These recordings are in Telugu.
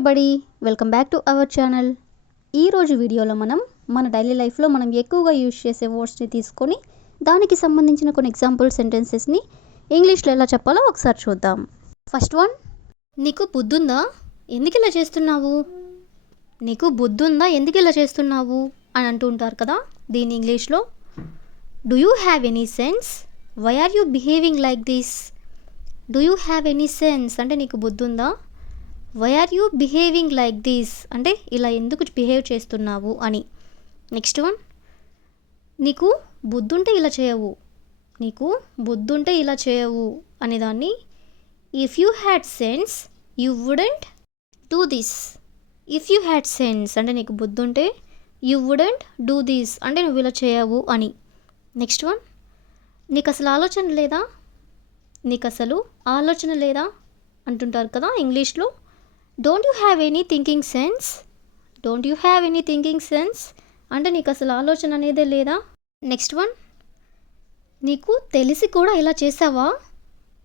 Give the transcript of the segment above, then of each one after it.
Everybody, welcome back to our channel. ఈరోజు వీడియోలో మన డైలీ లైఫ్లో మనం ఎక్కువగా యూజ్ చేసే వర్డ్స్ని తీసుకొని దానికి సంబంధించిన కొన్ని ఎగ్జాంపుల్ సెంటెన్సెస్ని ఇంగ్లీష్లో ఎలా చెప్పాలో ఒకసారి చూద్దాం. ఫస్ట్ వన్, నీకు బుద్ధుందా, ఎందుకు ఇలా చేస్తున్నావు? నీకు బుద్ధుందా, ఎందుకు ఇలా చేస్తున్నావు అని అంటూ ఉంటారు కదా. దీని ఇంగ్లీష్లో do you have any sense, why are you behaving like this. Do you have any sense అంటే నీకు బుద్ధుందా, why are you behaving like this అంటే ఇలా ఎందుకు బిహేవ్ చేస్తున్నావు అని. నెక్స్ట్ వన్, నీకు బుద్ధుంటే ఇలా చేయవు, నీకు బుద్ధుంటే ఇలా చేయవు అనేదాన్ని if you had sense you wouldn't do this. If you had sense అంటే నీకు బుద్ధుంటే యూ వుడెంట్ డూ దిస్ అంటే నువ్వు ఇలా చేయవు అని. నెక్స్ట్ వన్, నీకు అసలు ఆలోచన లేదా, నీకు అసలు ఆలోచన లేదా అంటుంటారు కదా ఇంగ్లీష్లో. Don't you have any thinking sense. Don't you have any thinking sense అంటే నీకు అసలు ఆలోచన అనేదే లేదా. నెక్స్ట్ వన్, నీకు తెలిసి కూడా ఇలా చేసావా,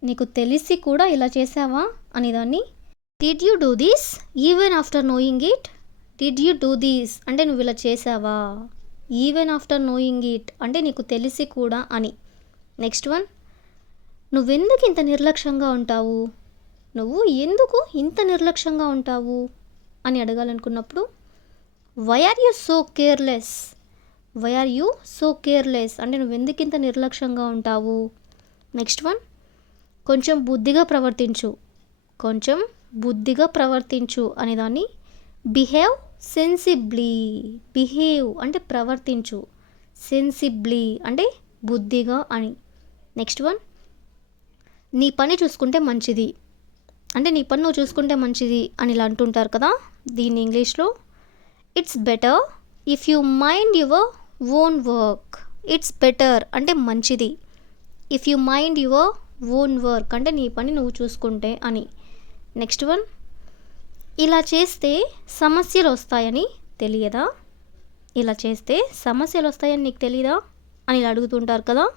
నీకు తెలిసి కూడా ఇలా చేసావా అనేదాన్ని did you do this even after knowing it. Did you do this అంటే నువ్వు ఇలా చేసావా, ఈవెన్ ఆఫ్టర్ నోయింగ్ ఇట్ అంటే నీకు తెలిసి కూడా అని. నెక్స్ట్ వన్, నువ్వెందుకు ఇంత నిర్లక్ష్యంగా ఉంటావు, నువ్వు ఎందుకు ఇంత నిర్లక్ష్యంగా ఉంటావు అని అడగాలనుకున్నప్పుడు why are you so careless. Why are you so careless అంటే నువ్వు ఎందుకు ఇంత నిర్లక్ష్యంగా ఉంటావు. నెక్స్ట్ వన్, కొంచెం బుద్ధిగా ప్రవర్తించు, కొంచెం బుద్ధిగా ప్రవర్తించు అనేదాన్ని బిహేవ్ సెన్సిబ్లీ. బిహేవ్ అంటే ప్రవర్తించు, సెన్సిబ్లీ అంటే బుద్ధిగా అని. నెక్స్ట్ వన్, నీ పని చూసుకుంటే మంచిది అంటే నీ పని నువ్వు చూసుకుంటే మంచిది అని ఇలా అంటుంటారు కదా. దీన్ని ఇంగ్లీష్లో it's better if you mind your own work. It's better అంటే మంచిది, if you mind your own work అంటే నీ పని నువ్వు చూసుకుంటే అని. నెక్స్ట్ వన్, ఇలా చేస్తే సమస్యలు వస్తాయని తెలియదా. ఇలా చేస్తే సమస్యలు వస్తాయని నీకు తెలియదా అని ఇలా అడుగుతుంటారు కదా.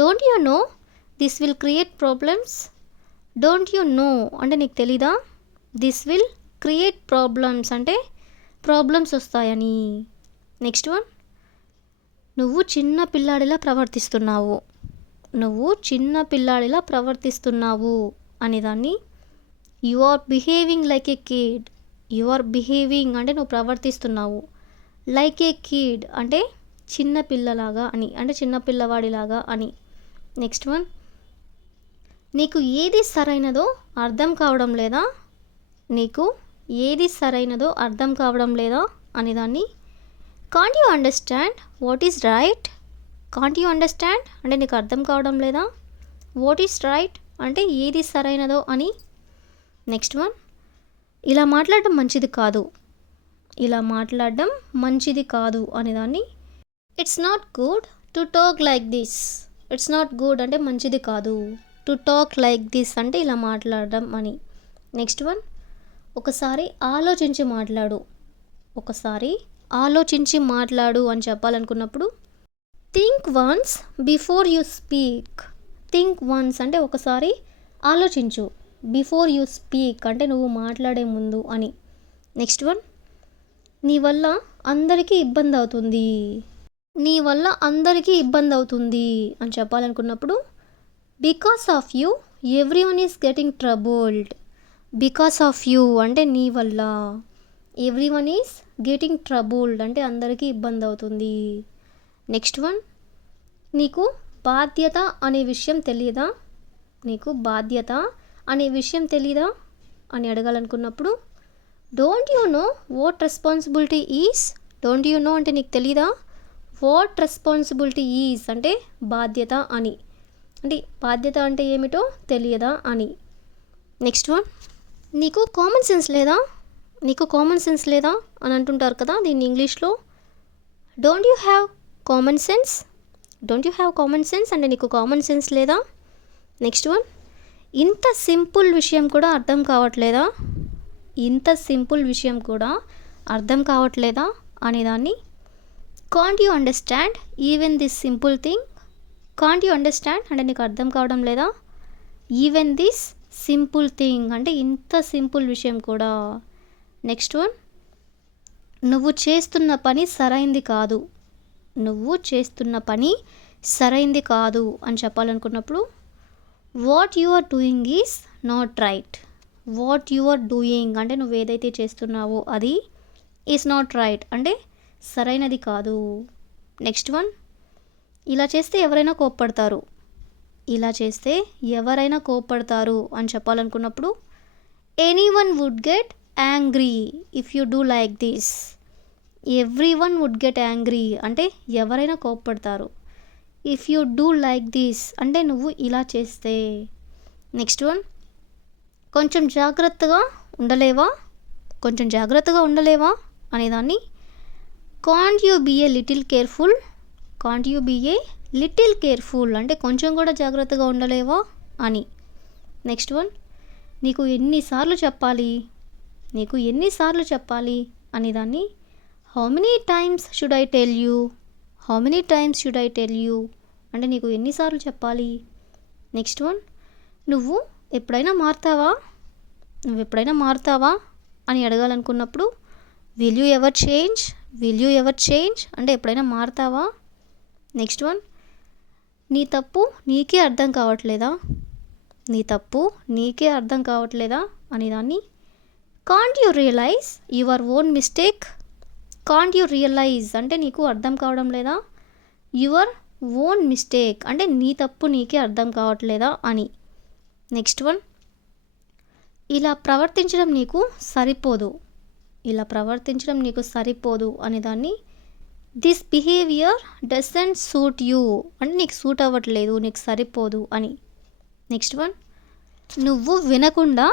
Don't you know this will create problems. Don't you know అంటే నీకు తెలీదా, దిస్ విల్ క్రియేట్ ప్రాబ్లమ్స్ అంటే ప్రాబ్లమ్స్ వస్తాయని. నెక్స్ట్ వన్, నువ్వు చిన్న పిల్లాడిలా ప్రవర్తిస్తున్నావు, నువ్వు చిన్న పిల్లాడిలా ప్రవర్తిస్తున్నావు అనేదాన్ని you are behaving like a kid. You are behaving అంటే నువ్వు ప్రవర్తిస్తున్నావు, లైక్ ఏ కిడ్ అంటే చిన్న పిల్లలాగా అని అంటే చిన్న పిల్లవాడిలాగా అని. నెక్స్ట్ వన్, నీకు ఏది సరైనదో అర్థం కావడం లేదా, నీకు ఏది సరైనదో అర్థం కావడం లేదా అనేదాన్ని can't you understand what is right. Can't you understand అంటే నీకు అర్థం కావడం లేదా, వాట్ ఈజ్ రైట్ అంటే ఏది సరైనదో అని. నెక్స్ట్ వన్, ఇలా మాట్లాడడం మంచిది కాదు, ఇలా మాట్లాడడం మంచిది కాదు అనేదాన్ని it's not good to talk like this. It's not good అంటే మంచిది కాదు, టు టాక్ లైక్ దిస్ అంటే ఇలా మాట్లాడడం అని. నెక్స్ట్ వన్, ఒకసారి ఆలోచించి మాట్లాడు, ఒకసారి ఆలోచించి మాట్లాడు అని చెప్పాలనుకున్నప్పుడు think once before you speak. Think once అంటే ఒకసారి ఆలోచించు, బిఫోర్ యూ స్పీక్ అంటే నువ్వు మాట్లాడే ముందు అని. నెక్స్ట్ వన్, నీ వల్ల అందరికీ ఇబ్బంది అవుతుంది, నీ వల్ల అందరికీ ఇబ్బంది అవుతుంది అని చెప్పాలనుకున్నప్పుడు because of you everyone is getting troubled. Because of you అంటే నీ వల్ల, ఎవ్రీవన్ ఈజ్ గెటింగ్ ట్రబుల్డ్ అంటే అందరికీ ఇబ్బంది అవుతుంది. నెక్స్ట్ వన్, నీకు బాధ్యత అనే విషయం తెలియదా, నీకు బాధ్యత అనే విషయం తెలీదా అని అడగాలనుకున్నప్పుడు don't you know what responsibility is. Don't you know అంటే నీకు తెలీదా, వాట్ రెస్పాన్సిబిలిటీ ఈజ్ అంటే బాధ్యత అని అంటే బాధ్యత అంటే ఏమిటో తెలియదా అని. నెక్స్ట్ వన్, నీకు కామన్ సెన్స్ లేదా, నీకు కామన్ సెన్స్ లేదా అని అంటుంటారు కదా. దీన్ని ఇంగ్లీష్లో don't you have common sense. Don't you have common sense అంటే నీకు కామన్ సెన్స్ లేదా. నెక్స్ట్ వన్, ఇంత సింపుల్ విషయం కూడా అర్థం కావట్లేదా, ఇంత సింపుల్ విషయం కూడా అర్థం కావట్లేదా అనేదాన్ని can't you understand even this simple thing. Can't you understand అంటే నీకు అర్థం కావడం లేదా, ఈవెన్ దిస్ సింపుల్ థింగ్ అంటే ఇంత సింపుల్ విషయం కూడా. నెక్స్ట్ వన్, నువ్వు చేస్తున్న పని సరైంది కాదు. నువ్వు చేస్తున్న పని సరైంది కాదు అని చెప్పాలనుకున్నప్పుడు what you are doing is not right. What you are doing అంటే నువ్వు ఏదైతే చేస్తున్నావో అది ఈజ్ నాట్ రైట్ అంటే సరైనది కాదు. నెక్స్ట్ వన్, ఇలా చేస్తే ఎవరైనా కోప్పడతారు. ఇలా చేస్తే ఎవరైనా కోప్పడతారు అని చెప్పాలనుకున్నప్పుడు anyone would get angry if you do like this. Everyone would get angry అంటే ఎవరైనా కోప్పడతారు. If you do like this అంటే నువ్వు ఇలా చేస్తే. నెక్స్ట్ వన్, కొంచెం జాగ్రత్తగా ఉండలేవా, కొంచెం జాగ్రత్తగా ఉండలేవా అనేదాన్ని can't you be a little careful. Can't you be a little careful అంటే కొంచెం కూడా జాగ్రత్తగా ఉండలేవా అని. నెక్స్ట్ వన్, నీకు ఎన్నిసార్లు చెప్పాలి, నీకు ఎన్నిసార్లు చెప్పాలి అనేదాన్ని how many times should I tell you. How many times should I tell you అంటే నీకు ఎన్నిసార్లు చెప్పాలి. నెక్స్ట్ వన్, నువ్వు ఎప్పుడైనా మారుతావా, నువ్వు ఎప్పుడైనా మారుతావా అని అడగాలనుకున్నప్పుడు will you ever change. Will you ever change అంటే ఎప్పుడైనా మారుతావా. నెక్స్ట్ వన్, నీ తప్పు నీకే అర్థం కావట్లేదా. నీ తప్పు నీకే అర్థం కావట్లేదా అనేదాన్ని can't you realise your own mistake. Can't you realise అంటే నీకు అర్థం కావడం లేదా. యువర్ ఓన్ మిస్టేక్ అంటే నీ తప్పు నీకే అర్థం కావట్లేదా అని. నెక్స్ట్ వన్, ఇలా ప్రవర్తించడం నీకు సరిపోదు. ఇలా ప్రవర్తించడం నీకు సరిపోదు అనేదాన్ని this behaviour doesn't suit you అంటే నీకు సూట్ అవ్వట్లేదు, నీకు సరిపోదు అని. నెక్స్ట్ వన్, నువ్వు వినకుండా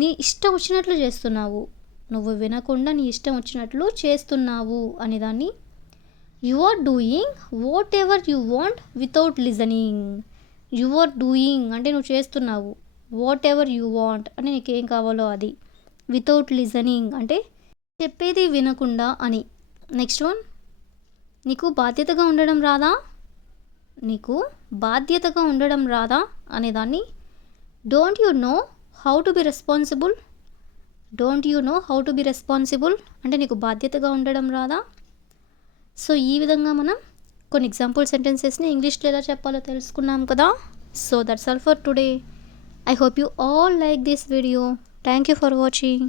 నీ ఇష్టం వచ్చినట్లు చేస్తున్నావు. నువ్వు వినకుండా నీ ఇష్టం వచ్చినట్లు చేస్తున్నావు అనేదాన్ని you are doing whatever you want without listening. You are doing అంటే నువ్వు చేస్తున్నావు, వాట్ ఎవర్ యూ వాంట్ అంటే నీకేం కావాలో అది, వితౌట్ లిజనింగ్ అంటే చెప్పేది వినకుండా అని. నెక్స్ట్ వన్, నీకు బాధ్యతగా ఉండడం రాదా. నీకు బాధ్యతగా ఉండడం రాదా అనేదాన్ని don't you know how to be responsible. Don't you know how to be responsible అంటే నీకు బాధ్యతగా ఉండడం రాదా. సో ఈ విధంగా మనం కొన్ని ఎగ్జాంపుల్ సెంటెన్సెస్ని ఇంగ్లీష్లో ఎలా చెప్పాలో తెలుసుకున్నాం కదా. So that's all for today. I hope you all like this video. Thank you for watching.